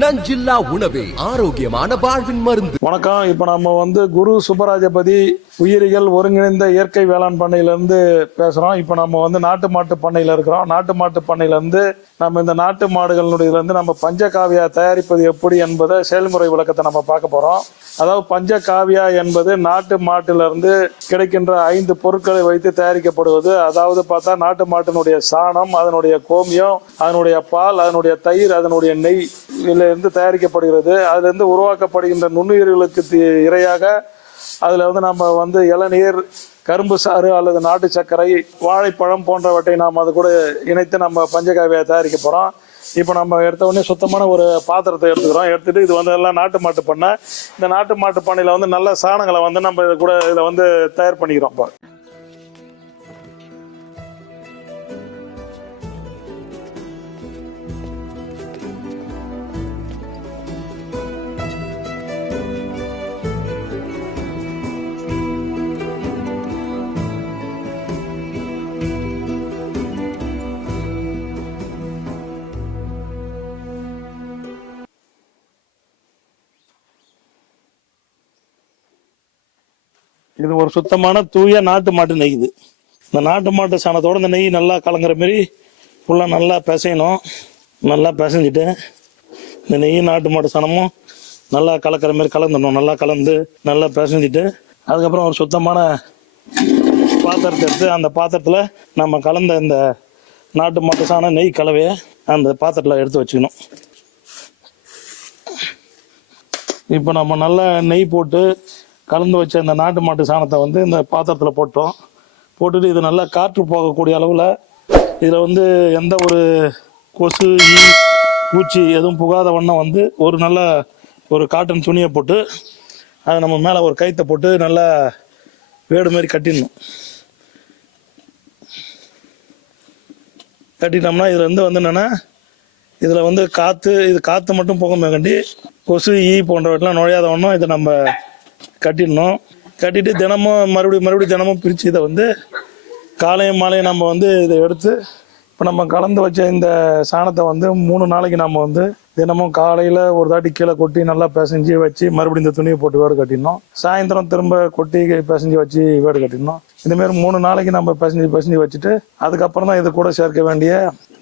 நஞ்சில்லா உணவே ஆரோக்கியமான வாழ்வின் மருந்து. வணக்கம். இப்போ நம்ம குரு சுப்பராஜபதி உயிரியல் ஒருங்கிணைந்த இயற்கை வேளாண் பண்ணையிலேருந்து பேசுகிறோம். இப்போ நம்ம நாட்டு மாட்டு பண்ணையில் இருக்கிறோம். நாட்டு மாட்டு பண்ணையிலேருந்து நம்ம இந்த நாட்டு மாடுகளினுடையிலேருந்து நம்ம பஞ்சகாவியா தயாரிப்பது எப்படி என்பதை செயல்முறை விளக்கத்தை நம்ம பார்க்க போகிறோம். அதாவது பஞ்சகாவியா என்பது நாட்டு மாட்டிலிருந்து கிடைக்கின்ற 5 பொருட்களை வைத்து தயாரிக்கப்படுவது. அதாவது பார்த்தா நாட்டு மாட்டினுடைய சாணம், அதனுடைய கோமியம், அதனுடைய பால், அதனுடைய தயிர், அதனுடைய நெய் இதிலிருந்து தயாரிக்கப்படுகிறது. அதிலிருந்து உருவாக்கப்படுகின்ற நுண்ணுயிர்களுக்கு இரையாக அதில் நம்ம இளநீர், கரும்பு சாறு அல்லது நாட்டு சர்க்கரை, வாழைப்பழம் போன்றவற்றை நாம் அது கூட இணைத்து நம்ம பஞ்சகாவியா தயாரிக்க போகிறோம். இப்போ நம்ம எடுத்த உடனே சுத்தமான ஒரு பாத்திரத்தை எடுத்துக்கிறோம். எடுத்துட்டு இது எல்லாம் நாட்டு மாட்டு பண்ணை. இந்த நாட்டு மாட்டு பண்ணையில் நல்ல சாணங்களை நம்ம இது கூட இதில் தயார் பண்ணிக்கிறோம். இப்போ இது ஒரு சுத்தமான தூய நாட்டு மாட்டு நெய். இது இந்த நாட்டு மாட்டு சாணத்தோட இந்த நெய் நல்லா கலங்குற மாரி ஃபுல்லாக நல்லா பிசையணும். நல்லா பிசைஞ்சிட்டு இந்த நெய் நாட்டு மாட்டு சாணமும் நல்லா கலக்கிற மாதிரி கலந்துடணும். நல்லா கலந்து நல்லா பிசைஞ்சிட்டு அதுக்கப்புறம் ஒரு சுத்தமான பாத்திரத்தை எடுத்து அந்த பாத்திரத்தில் நம்ம கலந்த இந்த நாட்டு மாட்டு சாணம் நெய் கலவையை அந்த பாத்திரத்தில் எடுத்து வச்சுக்கணும். இப்போ நம்ம நல்லா நெய் போட்டு கலந்து வச்ச இந்த நாட்டு மாட்டு சாணத்தை இந்த பாத்திரத்தில் போட்டுட்டு இது நல்லா காற்று போகக்கூடிய அளவில் இதில் எந்த ஒரு கொசு, ஈ, பூச்சி எதுவும் புகாத வண்ணம் ஒரு நல்ல ஒரு காட்டன் துணியை போட்டு அதை நம்ம மேலே ஒரு கயிற்றை போட்டு நல்லா வேடு மாதிரி கட்டிடணும். கட்டிட்டோம்னா இதில் என்னென்னா இதில் காற்று மட்டும் போக மேற்கண்டி கொசு, ஈ போன்றவற்றெல்லாம் நுழையாத வண்ணம் இதை நம்ம கட்டிடணும். கட்டிட்டு தினமும் மறுபடியும் தினமும் பிரித்து இதை காலையும் மாலையும் நம்ம இதை எடுத்து இப்போ நம்ம கலந்து வச்ச இந்த சாணத்தை 3 நாளைக்கு நம்ம தினமும் காலையில் ஒரு தாட்டி கீழே கொட்டி நல்லா பிசைஞ்சு வச்சு மறுபடியும் இந்த துணியை போட்டு வேடு கட்டிடணும். சாயந்தரம் திரும்ப கொட்டி பிசைஞ்சு வச்சு வேடு கட்டிடணும். இந்தமாரி 3 நாளைக்கு நம்ம பிசைஞ்சு வச்சுட்டு அதுக்கப்புறம் தான் இது கூட சேர்க்க வேண்டிய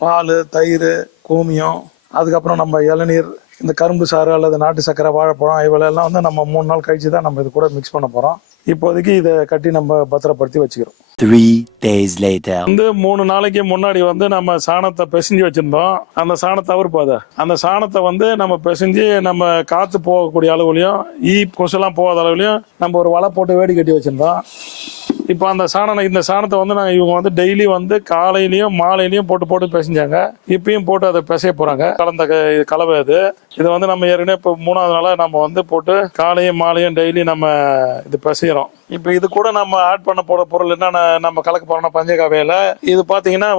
பால், தயிர், கோமியம், அதுக்கப்புறம் நம்ம இளநீர், இந்த கரும்பு சாறு அல்லது நாட்டு சர்க்கரை, வாழைப்பழம் இவளெல்லாம் நம்ம 3 நாள் கழிச்சு தான் நம்ம இது கூட மிக்ஸ் பண்ண போகிறோம். இப்போதைக்கு இதை கட்டி நம்ம பத்திரப்படுத்தி வச்சுக்கிறோம். 3 days later 3 நாளைக்கு முன்னாடி நம்ம சாணத்தை பிசைஞ்சு வச்சிருந்தோம். அந்த சாணத்தை அந்த சாணத்தை நம்ம பிசைஞ்சு நம்ம காற்று போகக்கூடிய அளவுலையும் ஈ கொசுலாம் போகாத அளவுலையும் நம்ம ஒரு வலை போட்டு வேடி கட்டி வச்சிருந்தோம். இப்போ அந்த இந்த சாணத்தை நாங்கள் இவங்க டெய்லி காலையிலையும் மாலையிலையும் போட்டு பிசைஞ்சாங்க. இப்பயும் போட்டு அதை பிசைய போகிறாங்க. கலந்த கலவை இதை நம்ம ஏற்கனவே இப்போ 3ஆவது நாளாக நம்ம போட்டு காலையும் மாலையும் டெய்லி நம்ம இது பிசைகிறோம். இப்போ இது கூட நம்ம ஆட் பண்ண போகிற பொருள் என்னென்ன நம்ம கலக்க போகிறோம்னா பஞ்சகாவியில் இது பார்த்தீங்கன்னா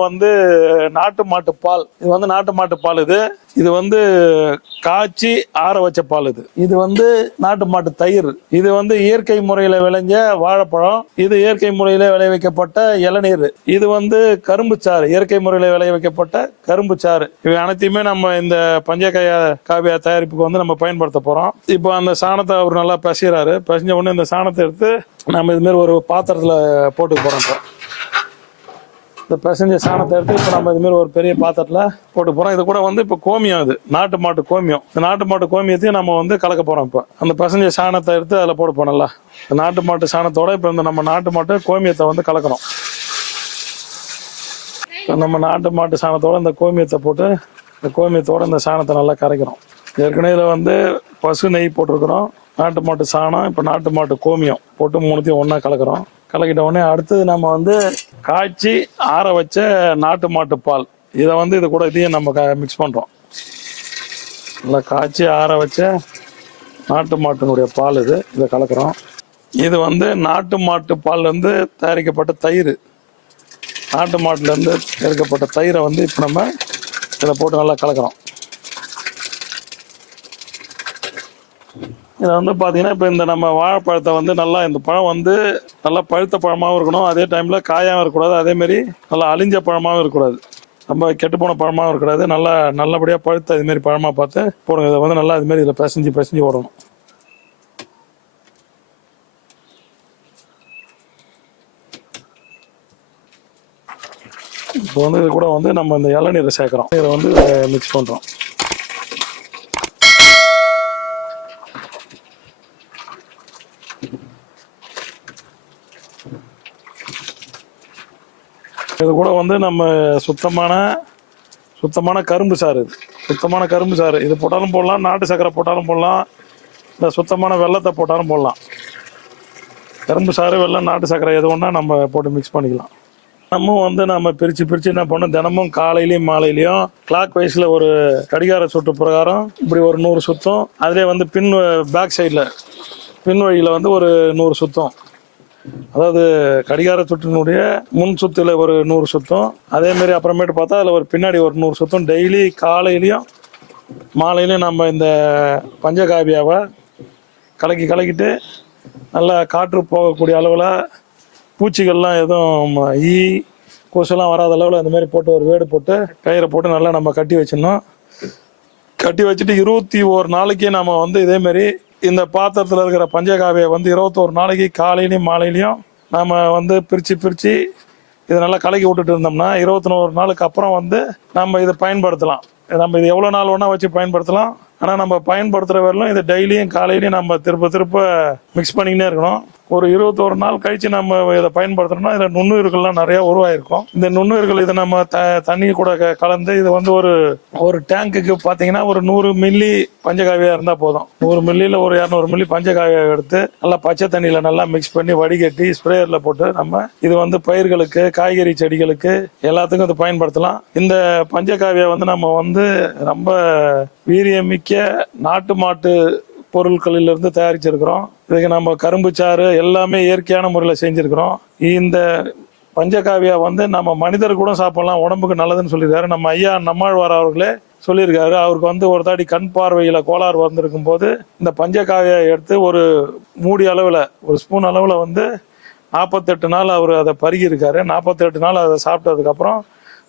நாட்டு மாட்டு பால். இது நாட்டு மாட்டு பால். இது காய்ச்சி ஆற வச்ச பால். இது நாட்டு மாட்டு தயிர். இது இயற்கை முறையில் விளைஞ்ச வாழைப்பழம். இது இயற்கை முறையில் விளைய வைக்கப்பட்ட இளநீர். இது கரும்பு சாறு, இயற்கை முறையில் விளைய வைக்கப்பட்ட கரும்பு சாறு. இவை அனைத்தையுமே நம்ம இந்த பஞ்சகாவியா தயாரிப்புக்கு நம்ம பயன்படுத்த போகிறோம். இப்போ அந்த சாணத்தை அவர் நல்லா பிசைகிறாரு. பிசைஞ்ச உடனே இந்த சாணத்தை எடுத்து நம்ம இதுமாரி ஒரு பாத்திரத்தில் போட்டு போகிறோம். இப்போ இந்த பிசைஞ்ச சாணத்தை எடுத்து இப்போ நம்ம இதுமாரி ஒரு பெரிய பாத்திரத்தில் போட்டு போகிறோம். இது கூட இப்போ கோமியம், இது நாட்டு மாட்டு கோமியம். இந்த நாட்டு மாட்டு கோமியத்தையும் நம்ம கலக்க போகிறோம். இப்போ அந்த பிசைஞ்ச சாணத்தை எடுத்து அதில் போட்டு போனோம்ல, இந்த நாட்டு மாட்டு சாணத்தோட இப்போ இந்த நம்ம நாட்டு மாட்டு கோமியத்தை கலக்கிறோம். நம்ம நாட்டு மாட்டு சாணத்தோட இந்த கோமியத்தை போட்டு இந்த கோமியத்தோட இந்த சாணத்தை நல்லா கரைக்கிறோம். ஏற்கனவே இதில் பசு நெய் போட்டிருக்கிறோம், நாட்டு மாட்டு சாணம், இப்போ நாட்டு மாட்டு கோமியம் போட்டு 3த்தையும் ஒன்றா கலக்கிறோம். கலக்கிட்ட உடனே அடுத்தது நம்ம காய்ச்சி ஆற வச்ச நாட்டு மாட்டு பால். இதை இது கூட இதையும் நம்ம மிக்ஸ் பண்ணுறோம். நல்லா காய்ச்சி ஆற வச்ச நாட்டு மாட்டினுடைய பால் இதை கலக்கிறோம். இது நாட்டு மாட்டு பால்லேருந்து தயாரிக்கப்பட்ட தயிர். நாட்டு மாட்டிலேருந்து தயாரிக்கப்பட்ட தயிரை இப்போ நம்ம இதை போட்டு நல்லா கலக்கிறோம். இதை பார்த்தீங்கன்னா இப்போ இந்த நம்ம வாழைப்பழத்தை நல்லா இந்த பழம் நல்லா பழுத்த பழமாகவும் இருக்கணும், அதே டைமில் காயாகவும் இருக்கக்கூடாது, அதேமாரி நல்லா அழிஞ்ச பழமாகவும் இருக்கக்கூடாது. ரொம்ப கெட்டு போன பழமாகவும் இருக்கக்கூடாது, நல்லா நல்லபடியாக பழுத்த இதுமாரி பழமாக பார்த்து போடுங்க. இதை வந்து நல்லா இதுமாரி இதில் பிசைஞ்சு ஓடணும். இப்போ வந்து இது கூட வந்து நம்ம இந்த இளநீரை சேர்க்குறோம். இதை வந்து மிக்ஸ் பண்ணுறோம். இது கூட வந்து நம்ம சுத்தமான கரும்பு சாறு, சுத்தமான கரும்பு சாறு இது போட்டாலும் போடலாம், நாட்டு சர்க்கரை போட்டாலும் போடலாம், இந்த சுத்தமான வெல்லத்தை போட்டாலும் போடலாம். கரும்பு சாறு, வெல்லம், நாட்டு சர்க்கரை எது ஒன்றா நம்ம போட்டு மிக்ஸ் பண்ணிக்கலாம். நம்ம பிரித்து என்ன பண்ணோம், தினமும் காலையிலையும் மாலையிலையும் கிளாக் வைஸில் ஒரு கடிகார சுற்று பிரகாரம் இப்படி ஒரு 100 சுத்தம், அதிலே வந்து பேக் சைடில் பின் வழியில் வந்து ஒரு 100 சுத்தம், அதாவது கடிகார சுற்றினுடைய முன் சுத்துல ஒரு 100 சுத்தம், அதேமாரி அப்புறமேட்டு பார்த்தா அதில் ஒரு பின்னாடி ஒரு 100 சுத்தம் டெய்லி காலையிலையும் மாலையிலையும் நம்ம இந்த பஞ்சகாவியாவை கலக்கிட்டு நல்லா காற்று போகக்கூடிய அளவில் பூச்சிகள்லாம் எதுவும் கொசுலாம் வராத அளவில் அந்த மாதிரி போட்டு ஒரு வேடு போட்டு கயிறை போட்டு நல்லா நம்ம கட்டி வச்சிடணும். கட்டி வச்சுட்டு 21 நாளைக்கு நம்ம வந்து இதேமாரி இந்த பாத்திரத்தில் இருக்கிற பஞ்சகாவியை வந்து 21 நாளைக்கு காலையிலையும் மாலையிலையும் நாம் வந்து பிரித்து இதை நல்லா கலக்கி விட்டுட்டு இருந்தோம்னா 21 நாளுக்கு அப்புறம் வந்து நம்ம இதை பயன்படுத்தலாம். நம்ம இது எவ்வளோ நாள் வேணால் வச்சு பயன்படுத்தலாம். ஆனால் நம்ம பயன்படுத்துகிற வரலும் இதை டெய்லியும் காலையிலையும் நம்ம திருப்ப மிக்ஸ் பண்ணிக்கினே இருக்கணும். ஒரு 21 நாள் கழித்து நம்ம இதை பயன்படுத்துகிறோம்னா இதில் நுண்ணுயிர்கள்லாம் நிறையா உருவாயிருக்கும். இந்த நுண்ணுயிர்கள் இதை நம்ம தண்ணி கூட கலந்து இது வந்து ஒரு டேங்குக்கு பார்த்தீங்கன்னா ஒரு 100 மில்லி பஞ்சகாவியாக இருந்தால் போதும். 100 மில்லியில் ஒரு 200 மில்லி பஞ்சகாவியாக எடுத்து நல்லா பச்சை தண்ணியில் நல்லா மிக்ஸ் பண்ணி வடிகட்டி ஸ்ப்ரேயரில் போட்டு நம்ம இது வந்து பயிர்களுக்கு, காய்கறி செடிகளுக்கு எல்லாத்துக்கும் இது பயன்படுத்தலாம். இந்த பஞ்சகாவியை வந்து நம்ம வந்து ரொம்ப வீரியமிக்க நாட்டு மாட்டு பொருட்களிலிருந்து தயாரிச்சிருக்கிறோம். இதுக்கு நம்ம கரும்பு சாறு எல்லாமே இயற்கையான முறையில் செஞ்சுருக்கிறோம். இந்த பஞ்சகாவியா வந்து நம்ம மனிதர் கூட சாப்பிடலாம், உடம்புக்கு நல்லதுன்னு சொல்லியிருக்காரு. நம்ம ஐயா நம்மாழ்வார் அவர்களே சொல்லியிருக்காரு. அவருக்கு வந்து ஒரு தாடி கண் பார்வையில் கோளாறு வந்திருக்கும் போது இந்த பஞ்சகாவியை எடுத்து ஒரு மூடி அளவில் ஒரு ஸ்பூன் அளவில் வந்து 48 நாள் அவர் அதை பருகியிருக்காரு. 48 நாள் அதை சாப்பிட்டதுக்கப்புறம்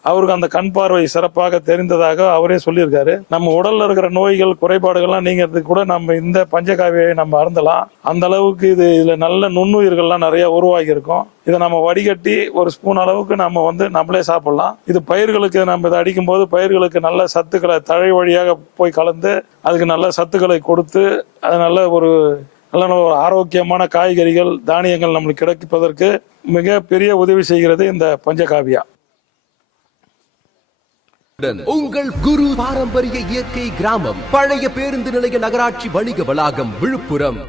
அவருக்கு அந்த கண் பார்வை சிறப்பாக தெரிந்ததாக அவரே சொல்லியிருக்காரு. நம்ம உடல்ல இருக்கிற நோய்கள், குறைபாடுகள்லாம் நீங்கிறதுக்கு கூட நம்ம இந்த பஞ்சகாவியை நம்ம அருந்தலாம். அந்த அளவுக்கு இதுல நல்ல நுண்ணுயிர்கள்லாம் நிறைய உருவாகி இருக்கும். இதை நம்ம வடிகட்டி ஒரு ஸ்பூன் அளவுக்கு நம்ம வந்து நம்மளே சாப்பிடலாம். இது பயிர்களுக்கு நம்ம இதை அடிக்கும் போது பயிர்களுக்கு நல்ல சத்துக்களை தழை வழியாக போய் கலந்து அதுக்கு நல்ல சத்துக்களை கொடுத்து அது நல்ல ஒரு ஆரோக்கியமான காய்கறிகள், தானியங்கள் நம்மளுக்கு கிடைப்பதற்கு மிக பெரிய உதவி செய்கிறது இந்த பஞ்சகாவியா. உங்கள் குரு பாரம்பரிய இயற்கை கிராமம், பழைய பேருந்து நிலைய நகராட்சி வணிக வளாகம், விழுப்புரம்.